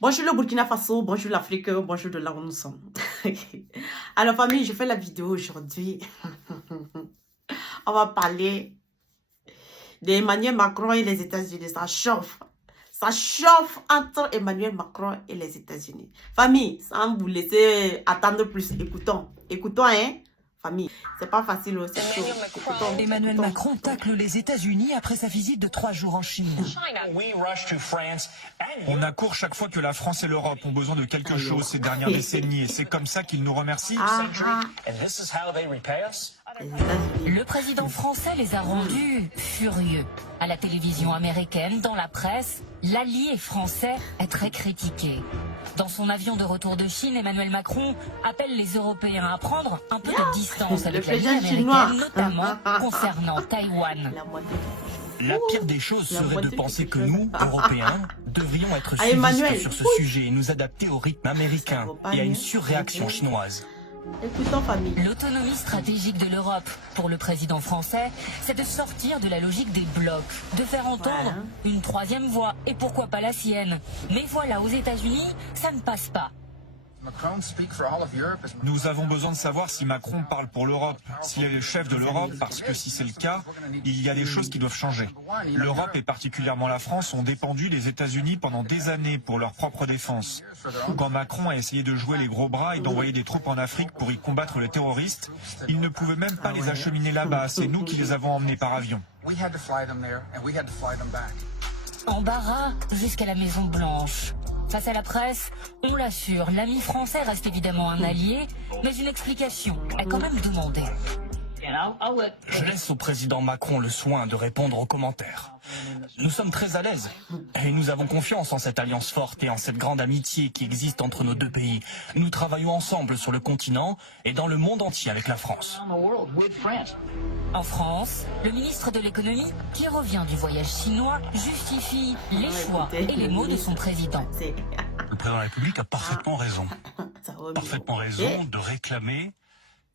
Bonjour le Burkina Faso, bonjour l'Afrique, bonjour de là où nous sommes. Alors famille, je fais la vidéo aujourd'hui. On va parler d'Emmanuel Macron et les États-Unis. Ça chauffe. Ça chauffe entre Emmanuel Macron et les États-Unis. Famille, sans vous laisser attendre plus, écoutons. Écoutons, hein. Famille, c'est pas facile, c'est chaud. Emmanuel Macron tacle les États-Unis après sa visite de 3 jours en Chine. On accourt chaque fois que la France et l'Europe ont besoin de quelque chose ces dernières décennies, et c'est comme ça qu'ils nous remercient. Le président français les a rendus furieux. À la télévision américaine, dans la presse, l'allié français est très critiqué. Dans son avion de retour de Chine, Emmanuel Macron appelle les Européens à prendre un peu de distance avec l'allié américaine, notamment concernant Taïwan. La pire des choses serait de penser que nous, Européens, devrions être suivistes sur ce sujet et nous adapter au rythme américain et à une surréaction chinoise. Écoutons, famille. L'autonomie stratégique de l'Europe, pour le président français, c'est de sortir de la logique des blocs, de faire entendre une troisième voix, et pourquoi pas la sienne. Mais voilà, aux États-Unis, ça ne passe pas. Nous avons besoin de savoir si Macron parle pour l'Europe, s'il est le chef de l'Europe, parce que si c'est le cas, il y a des choses qui doivent changer. L'Europe et particulièrement la France ont dépendu des États-Unis pendant des années pour leur propre défense. Quand Macron a essayé de jouer les gros bras et d'envoyer des troupes en Afrique pour y combattre les terroristes, il ne pouvait même pas les acheminer là-bas, c'est nous qui les avons emmenés par avion. Embarras jusqu'à la Maison Blanche. Face à la presse, on l'assure, l'ami français reste évidemment un allié, mais une explication est quand même demandée. Je laisse au président Macron le soin de répondre aux commentaires. Nous sommes très à l'aise et nous avons confiance en cette alliance forte et en cette grande amitié qui existe entre nos deux pays. Nous travaillons ensemble sur le continent et dans le monde entier avec la France. En France, le ministre de l'économie, qui revient du voyage chinois, justifie les choix et les mots de son président. Le président de la République a parfaitement raison. Parfaitement raison de réclamer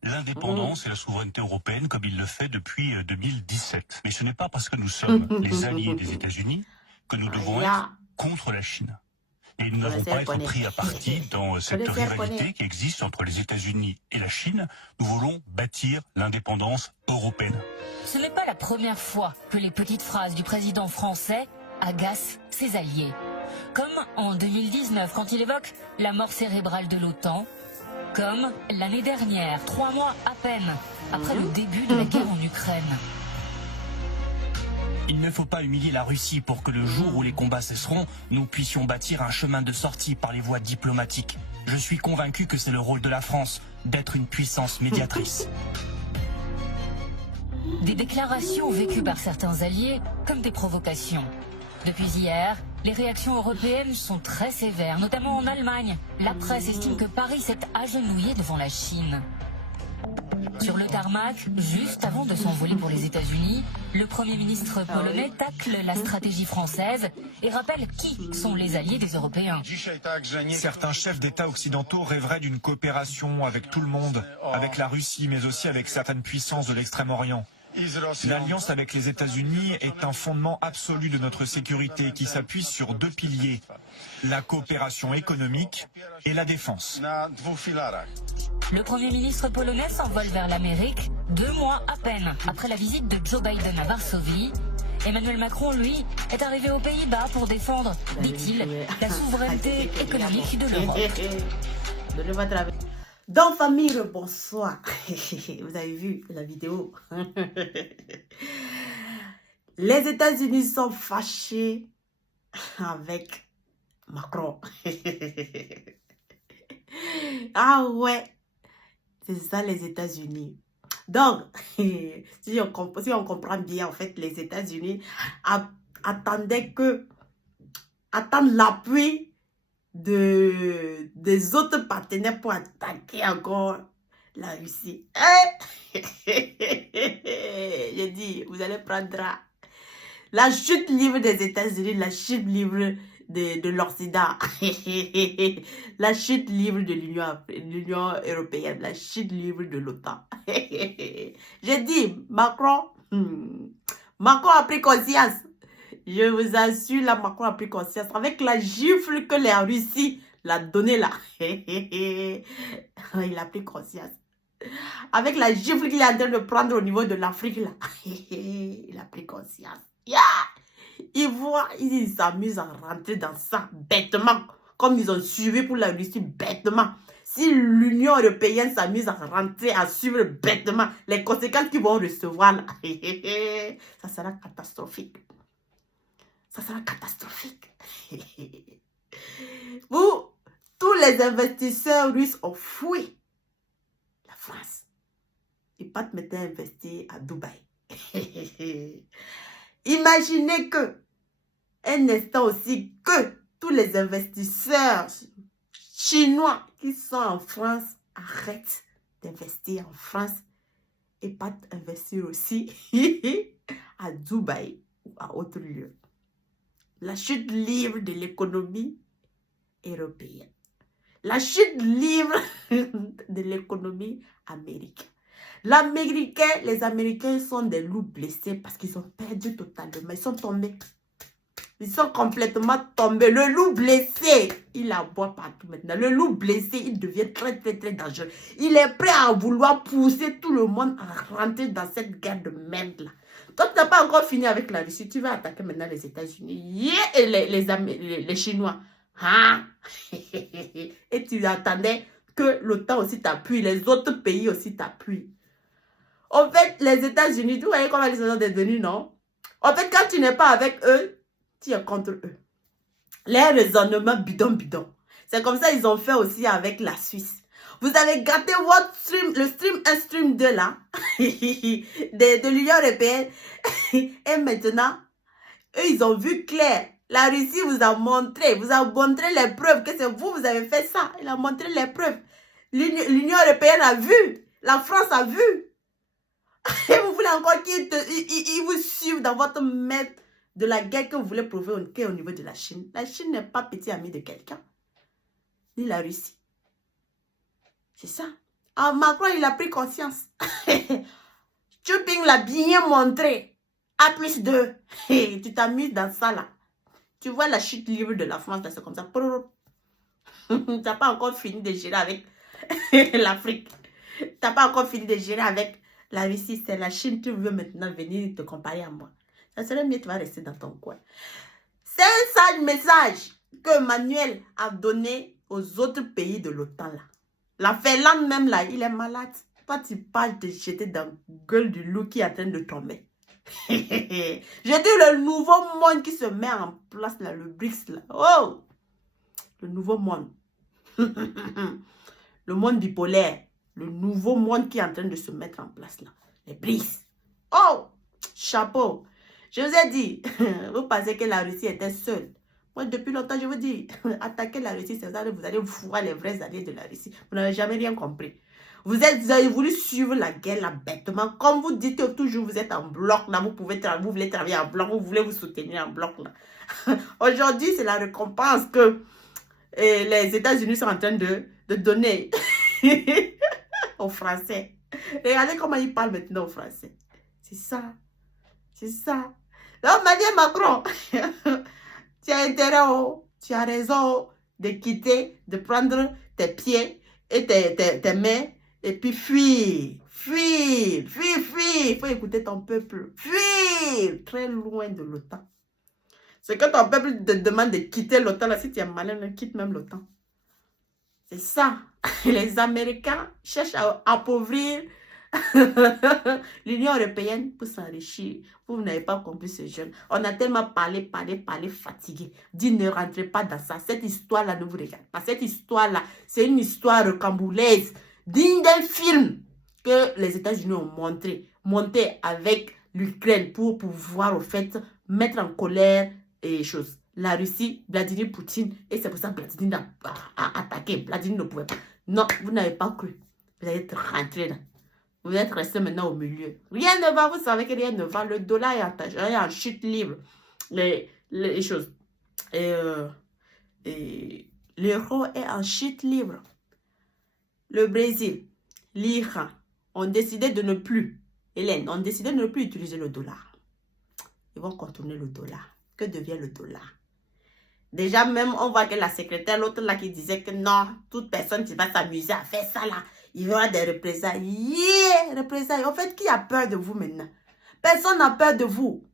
l'indépendance et la souveraineté européenne comme il le fait depuis 2017. Mais ce n'est pas parce que nous sommes les alliés des États-Unis que nous devons être contre la Chine. Et nous n'avons pas être pris à partie dans cette rivalité qui existe entre les États-Unis et la Chine. Nous voulons bâtir l'indépendance européenne. Ce n'est pas la première fois que les petites phrases du président français agacent ses alliés. Comme en 2019 quand il évoque la mort cérébrale de l'OTAN, comme l'année dernière, 3 mois à peine après le début de la guerre en Ukraine. Il ne faut pas humilier la Russie pour que le jour où les combats cesseront, nous puissions bâtir un chemin de sortie par les voies diplomatiques. Je suis convaincu que c'est le rôle de la France d'être une puissance médiatrice. Des déclarations vécues par certains alliés comme des provocations. Depuis hier, les réactions européennes sont très sévères, notamment en Allemagne. La presse estime que Paris s'est agenouillé devant la Chine. Sur le tarmac, juste avant de s'envoler pour les États-Unis, le Premier ministre polonais tacle la stratégie française et rappelle qui sont les alliés des Européens. Certains chefs d'État occidentaux rêveraient d'une coopération avec tout le monde, avec la Russie, mais aussi avec certaines puissances de l'Extrême-Orient. L'alliance avec les États-Unis est un fondement absolu de notre sécurité qui s'appuie sur 2 piliers, la coopération économique et la défense. Le Premier ministre polonais s'envole vers l'Amérique 2 mois à peine après la visite de Joe Biden à Varsovie. Emmanuel Macron, lui, est arrivé aux Pays-Bas pour défendre, dit-il, la souveraineté économique de l'Europe. Donc, famille, le bonsoir. Vous avez vu la vidéo. Les États-Unis sont fâchés avec Macron. Ah ouais, c'est ça les États-Unis. Donc, si on comprend bien, en fait, les États-Unis attendent l'appui des autres partenaires pour attaquer encore la Russie. J'ai dit, vous allez prendre la chute libre des États-Unis, la chute libre de l'Occident, la chute libre de l'Union européenne, la chute libre de l'OTAN. J'ai dit, Macron a pris conscience. Je vous assure, la Macron a pris conscience. Avec la gifle que la Russie l'a donnée là. Il a pris conscience. Avec la gifle qu'il est en train de prendre au niveau de l'Afrique là. Il a pris conscience. Yeah! Ils voient, ils s'amusent à rentrer dans ça bêtement. Comme ils ont suivi pour la Russie bêtement. Si l'Union européenne s'amuse à rentrer, à suivre bêtement, les conséquences qu'ils vont recevoir là, ça sera catastrophique. Ça sera catastrophique. Vous, tous les investisseurs russes ont fui la France. Ils partent maintenant investir à Dubaï. Imaginez que, un instant aussi, que tous les investisseurs chinois qui sont en France arrêtent d'investir en France et partent investir aussi à Dubaï ou à autre lieu. La chute libre de l'économie européenne. La chute libre de l'économie américaine. Les Américains sont des loups blessés parce qu'ils ont perdu totalement. Ils sont tombés. Ils sont complètement tombés. Le loup blessé, il aboie partout maintenant. Le loup blessé, il devient très, très, très dangereux. Il est prêt à vouloir pousser tout le monde à rentrer dans cette guerre de merde là. Toi, tu n'as pas encore fini avec la Russie. Tu vas attaquer maintenant les États-Unis et les Chinois. Hein? Et tu attendais que l'OTAN aussi t'appuie. Les autres pays aussi t'appuient. En fait, les États-Unis, vous voyez comment ils sont devenus, non? En fait, quand tu n'es pas avec eux, tu es contre eux. Les raisonnements bidon. C'est comme ça ils ont fait aussi avec la Suisse. Vous avez gâté votre stream, le stream 1, stream 2 là, de l'Union européenne. Et maintenant, eux, ils ont vu clair. La Russie vous a montré les preuves que c'est vous avez fait ça. Il a montré les preuves. L'Union européenne a vu. La France a vu. Et vous voulez encore qu'ils vous suivent dans votre maître de la guerre que vous voulez provoquer au niveau de la Chine. La Chine n'est pas petit ami de quelqu'un. Ni la Russie. C'est ça. Ah, Macron, il a pris conscience. Chuping l'a bien montré. A plus 2. Tu t'amuses dans ça là. Tu vois la chute libre de la France, c'est comme ça. Tu n'as pas encore fini de gérer avec l'Afrique. Tu n'as pas encore fini de gérer avec la Russie. C'est la Chine, tu veux maintenant venir te comparer à moi. Ça serait mieux, tu vas rester dans ton coin. C'est un sage message que Emmanuel a donné aux autres pays de l'OTAN là. La Finlande même là, il est malade. Toi, tu parles de jeter dans la gueule du loup qui est en train de tomber. Je dis le nouveau monde qui se met en place là, le BRICS là. Oh! Le nouveau monde. Le monde bipolaire. Le nouveau monde qui est en train de se mettre en place là. Les BRICS. Oh! Chapeau. Je vous ai dit, vous pensez que la Russie était seule. Moi, depuis longtemps, je vous dis, attaquer la Russie, c'est ça, vous allez voir les vrais alliés de la Russie. Vous n'avez jamais rien compris. Vous avez voulu suivre la guerre là bêtement. Comme vous dites toujours, vous êtes en bloc là, vous voulez travailler en bloc, vous voulez vous soutenir en bloc là. Aujourd'hui, c'est la récompense que les États-Unis sont en train de donner aux Français. Regardez comment ils parlent maintenant aux Français. C'est ça. C'est ça. Donc, Emmanuel Macron, tu as intérêt, tu as raison de quitter, de prendre tes pieds et tes mains et puis fuir. Fuir. Il faut écouter ton peuple. Fuir très loin de l'OTAN. C'est que ton peuple te demande de quitter l'OTAN. Si tu es malin, quitte même l'OTAN. C'est ça. Les Américains cherchent à appauvrir l'Union européenne pour s'enrichir. Vous n'avez pas compris ce jeune. On a tellement parlé, fatigué. Dit ne rentrez pas dans ça. Cette histoire-là ne vous regarde pas. Cette histoire-là, c'est une histoire rocamboulaise, digne d'un film que les États-Unis ont monté avec l'Ukraine pour pouvoir, au fait, mettre en colère les choses. La Russie, Vladimir Poutine, et c'est pour ça que Vladimir a attaqué. Vladimir ne pouvait pas. Non, vous n'avez pas cru. Vous allez être rentré là. Vous êtes resté maintenant au milieu. Rien ne va, vous savez que rien ne va. Le dollar est en chute libre. Les choses. Et l'euro est en chute libre. Le Brésil, l'Iran ont décidé de ne plus, Hélène, ont décidé de ne plus utiliser le dollar. Ils vont contourner le dollar. que devient le dollar? Déjà, même, on voit que la secrétaire, l'autre là qui disait que non, toute personne qui va s'amuser à faire ça là, il y aura des représailles. Yeah, représailles. En fait, qui a peur de vous maintenant? Personne n'a peur de vous.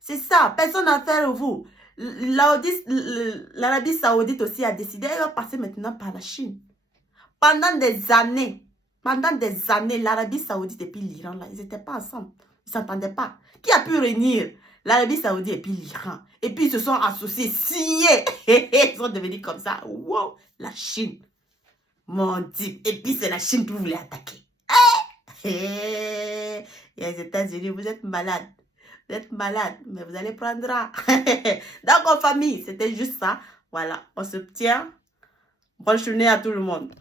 C'est ça, personne n'a peur de vous. L'Arabie Saoudite aussi a décidé, elle va passer maintenant par la Chine. Pendant des années, l'Arabie Saoudite et puis l'Iran, là, ils n'étaient pas ensemble. Ils ne s'entendaient pas. Qui a pu réunir l'Arabie Saoudite et puis l'Iran? Et puis ils se sont associés, signés. Ils sont devenus comme ça. Wow, la Chine. Mon Dieu. Et puis c'est la Chine qui voulait attaquer. Et les États-Unis, vous êtes malades. Vous êtes malades, mais vous allez prendre. Donc en famille, c'était juste ça. Voilà, on se tient. Bonne journée à tout le monde.